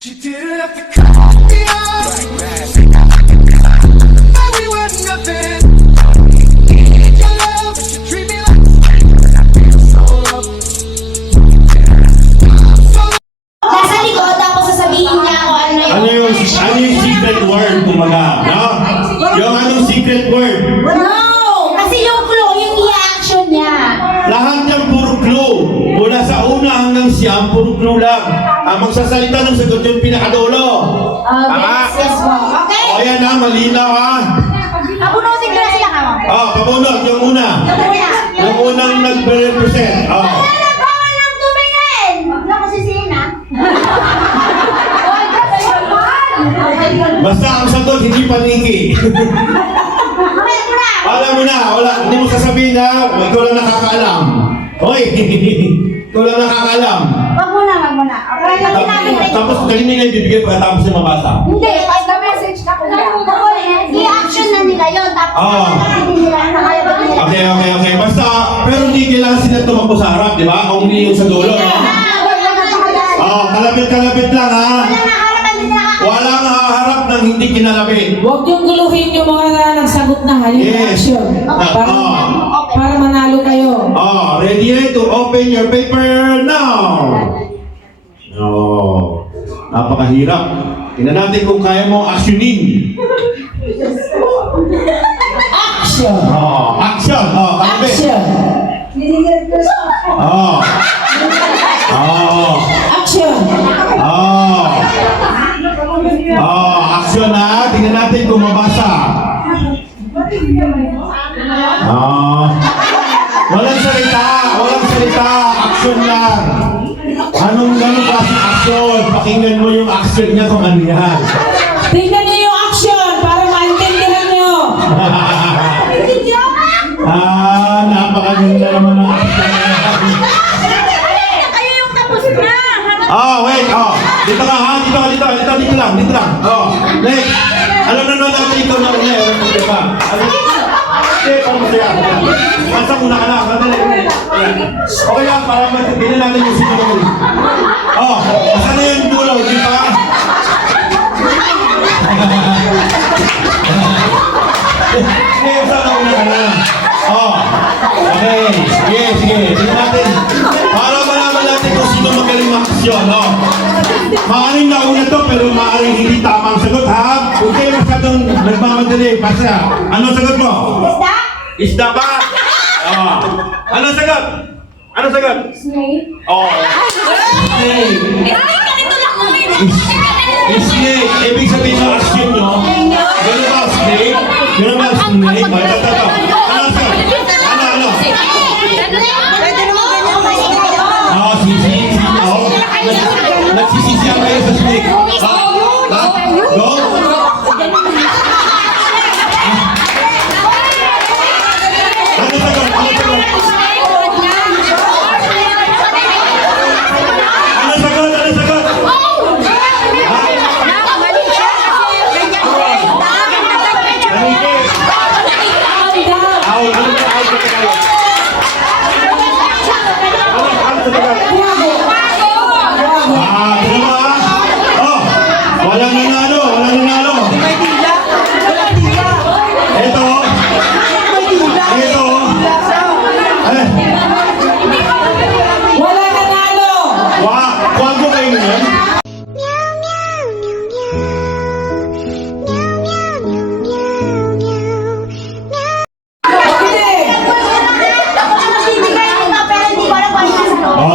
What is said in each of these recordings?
She didn't have to cut me off. But we were nothing. Your love, she treat me like so love. Nasa likod, tapos sasabihin niya ako ano yung... Ano yung secret word, kumaga, no? Yung anong secret word? No! Kasi yung clue, yung i-action niya. Lahat ng puro clue. Mula sa una hanggang siyam, puro clue lang. Ang magsasalita ng sagot yung pinakadulo. Yes po. Okay? O yan ha, malinaw ha. Pabunutin ko na sila ka mo. Pabunot, yung una. Yung unang nag-represent. Bawal lang tumingin! Huwag na kasi sina. Basta ang sagot, hindi paniki. Okay, ko na. Alam mo na, hindi mo sasabihin na, ikaw lang nakakaalam. Hoy, ikaw lang nakakaalam. Wag mo na, wag mo na. Okay, lagi namin tayo. Tapos galing nila ibibigay pagkatapos na mabasa. Hindi, basta message na kuya. I-action na nila yun. Tapos hindi nila na kaya ba nila. Okay. Basta, pero hindi kailangan sila tumakbo sa harap, di ba? Kung hindi yung sa dulo, no? Kalapit-kalapit lang, ha? Walang haharap ng hindi kinalapit. Huwag yung guluhin yung mga nagsagot na halin action. Para manalo kayo. Ready to open your paper now. Napakahirap. Tingnan natin kung kaya mo actionin. Action! Action! Kalapit. Action! Action! Action na. Tingnan natin kung mabasa. Walang salita. Action lang. Anong klase action? Pakinggan mo yung action niya kung ano yan. Tingnan niyo yung action para maintindihan niyo. Napakaganda naman ang action niya. Kayo yung tapos na. Wait. Dito ka ha. Dito lang. Next. Alam na natin ikaw na una. Di ba? Parang masaya. Masa muna ka lang. Okay lang, para maintindihan natin yung sinunod. Asan na yung dulo? Di ba? Sana una ka lang. Okay. Sige. Tingnan natin. Para malaman natin kung sino magaling mag-aksyon, no? Maaaring nauna to, pero maaaring hindi tama ang sagot, ha? Okay, masyadong nagmamadali. Basta, anong sagot mo? Isda ba? Anong sagot? Snake. Snake. Snake. Ibig sabihin ng aksyon nyo, gano'n ba snake? Anong sagot? Ano? Sisi. Nagsisisihan kayo sa snake. Go? Ano sagot? Walang nanalo. Ito. Wala nanalo. Huwag mo kayo ngayon.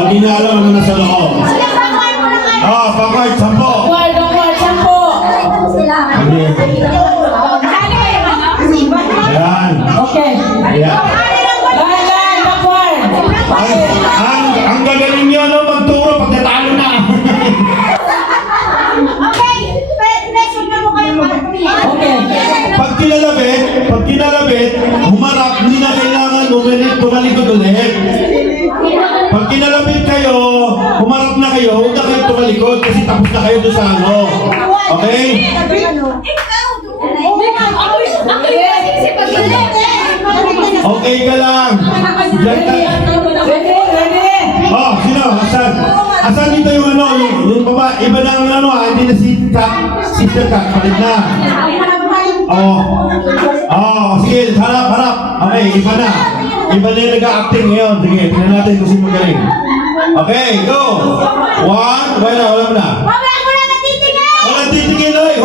Hindi na alam ano nasa loob. Backward, 10. Backward, 10. Ayan. Okay. Ayan. Dahan, backward. Ang gagaling nyo, no? Magturo pag natalo na. Okay. Pag kinalabit, humarap, hindi na kailangan tumalikod ulit. Pag kinalabit kayo, humarap na kayo, huwag na kayo tumalikod kasi tapos na kayo doon sa ano. Okay? Okay ka lang. Ready? Sino? Asan dito yung ano, yung baba, iba na ang ano, hindi Sister Kat, palit na. Sige, harap. Okay, iba na. Iba na yung nag-acting ngayon. Sige, tingnan natin kung sino magaling. Okay, go! 1, wala mo na. Walang titingin, oy!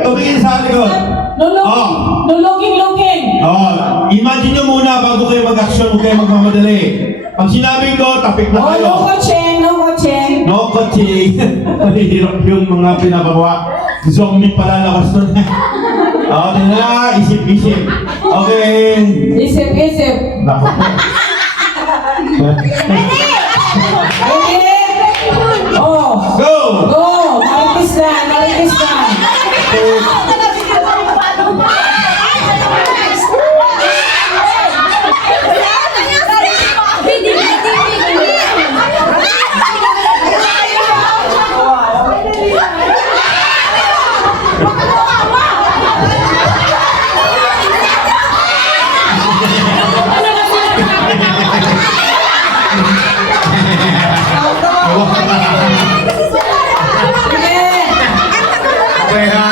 Tumingin sa likod. Luluging. Imagine nyo muna bago kayo mag-action, huwag kayo magmamadali. Pag sinabi ko, tapik na kayo. No coaching. No coaching. Mahirap yung mga pinapagawa. Zombie pala lakas nun. Tingnan na, isip. Okay. Isip. Nako. Ready? Go! Maritis na. Okay, ha?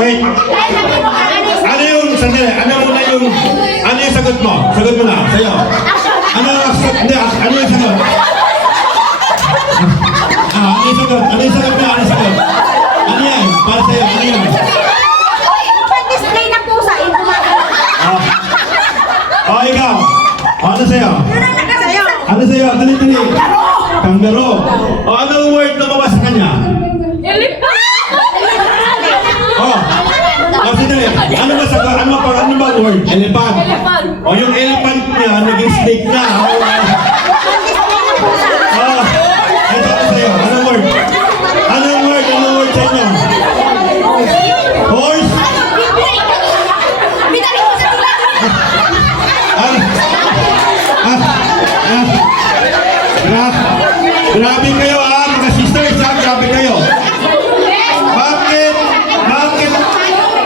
Wait. Ano yung sagot mo? Sagot mo na, sa'yo. Ano yung sagot? Ano yung sagot? Ano yung sagot? Ano yan? Para sa'yo, ano yan? Pag-display ng pusa, ito Ikaw. Ano sa'yo? Ano sa'yo? Dali. Kanggaro. Anong word na mabasa ka niya? Sige. Ano ba sagot? Ano ba word? Elephant. Yung elephant niya, naging snake na. Ito sa'yo. Anong word? Anong word sa inyo? Horse? Grabe kayo mga sisters, grabe kayo.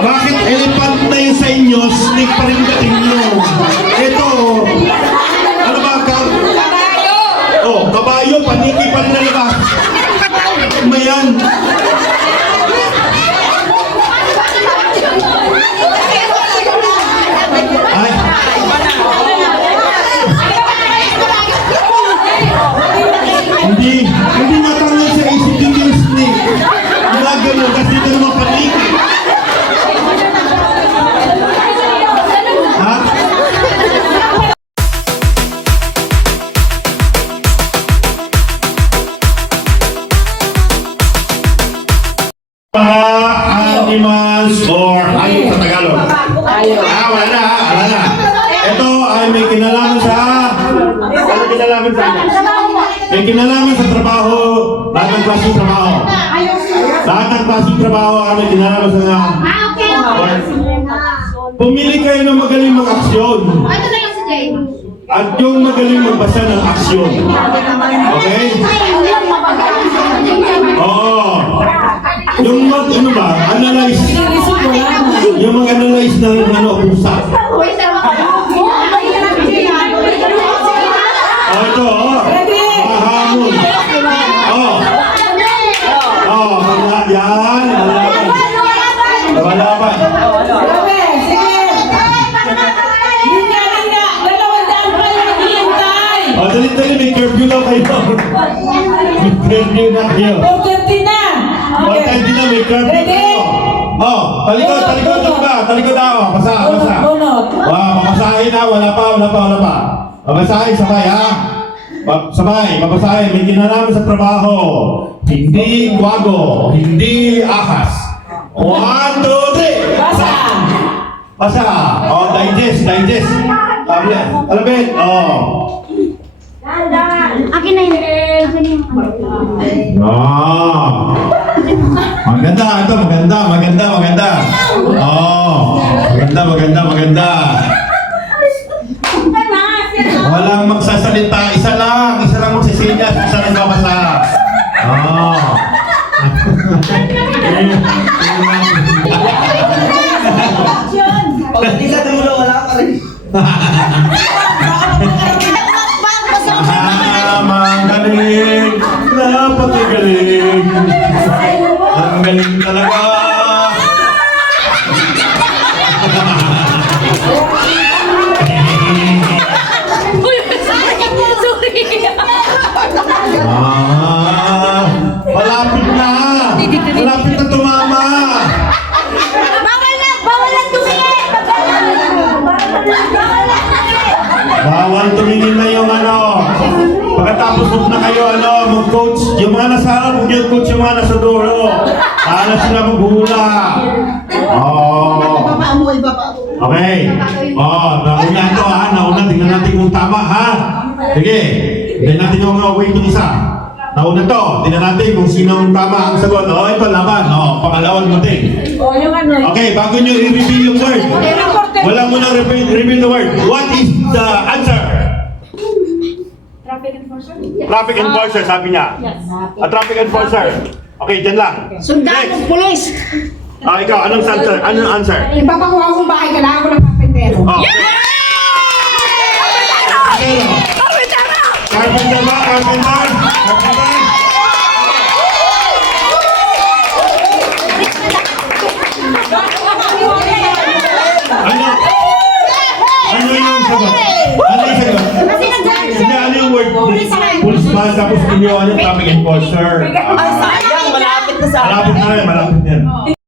Bakit elephant na yun sa inyo, snake pa rin dating nyo? Ito, ano ba? Kabayo, paniki pa rin na labas. Ano yan? Hindi matanggal sa isip yung snake. Ginagano kasi ito naman paniki. Animals or hayop sa Tagalog. Wala na. Ito ay may kinalaman sa... Ano kinalaman sa inyo? May kinalaman sa trabaho, lahat ng klaseng trabaho. Lahat ng klaseng trabaho ay may kinalaman sa... Pumili kayo ng magaling mag-aksyon. At yung magaling magbasa ng aksyon. Okay? Yung analyze. Yung mag-analyze ng pusa. Ito, mahamon. Yan. Wala pa. Dali, may curfew lang kayo. May curfew na kayo. 4:30 na. 4:30 na, may curfew kayo. Talikod na. Basa. Mabasahin na, wala pa. Mabasahin, sabay ha. Sabay, mabasahin. May kinalaman sa trabaho. Hindi wago, hindi ahas. 1, 2, 3. Basa. Digest. Alabit. Akin na yun. Oh. Maganda, ito, maganda. Oh. Maganda. Walang magsasalita, isa lang magsisinyas, isa lang babasa. Oh. Pag hindi sa dulo, wala ka rin. Magaling, napakagaling. Ang galing talaga. Malapit na tumama. Bawal na tumingin! Bawal tumingin na yung ano. Pagkatapos huwag na kayo mag-coach. Yung mga nasa harap, huwag yung coach yung mga nasa dulo. Para sila maghula. Oh. Okay. Oh, nauna ito ha. Nauna, tingnan natin kung tama ha. Sige. Tingnan natin yung way itong isa. Nauna to. Tingnan natin kung sino tama ang sagot. Oh, ito laban. Oh, pangalawang muting. O, yung ano. Okay, bago nyo i-reveal yung word. Wala mo nang reveal the word. What is the answer? Traffic enforcer, sabi niya. A traffic enforcer. Okay, dyan lang. Sundalo ng pulis! Ikaw, anong answer? Anong answer? Ipapakuha kong bahay, kailangan ko ng kapitero. Oh. Carpenter ba? Carpenter? Ano? Ano yung sagot? Ano yung sagot? Kasi nagdaan siya. Hindi, ano yung word? Policeman, tapos inyo, ano, traffic enforcer. Ay, sayang, malapit na sa akin. Malapit na rin.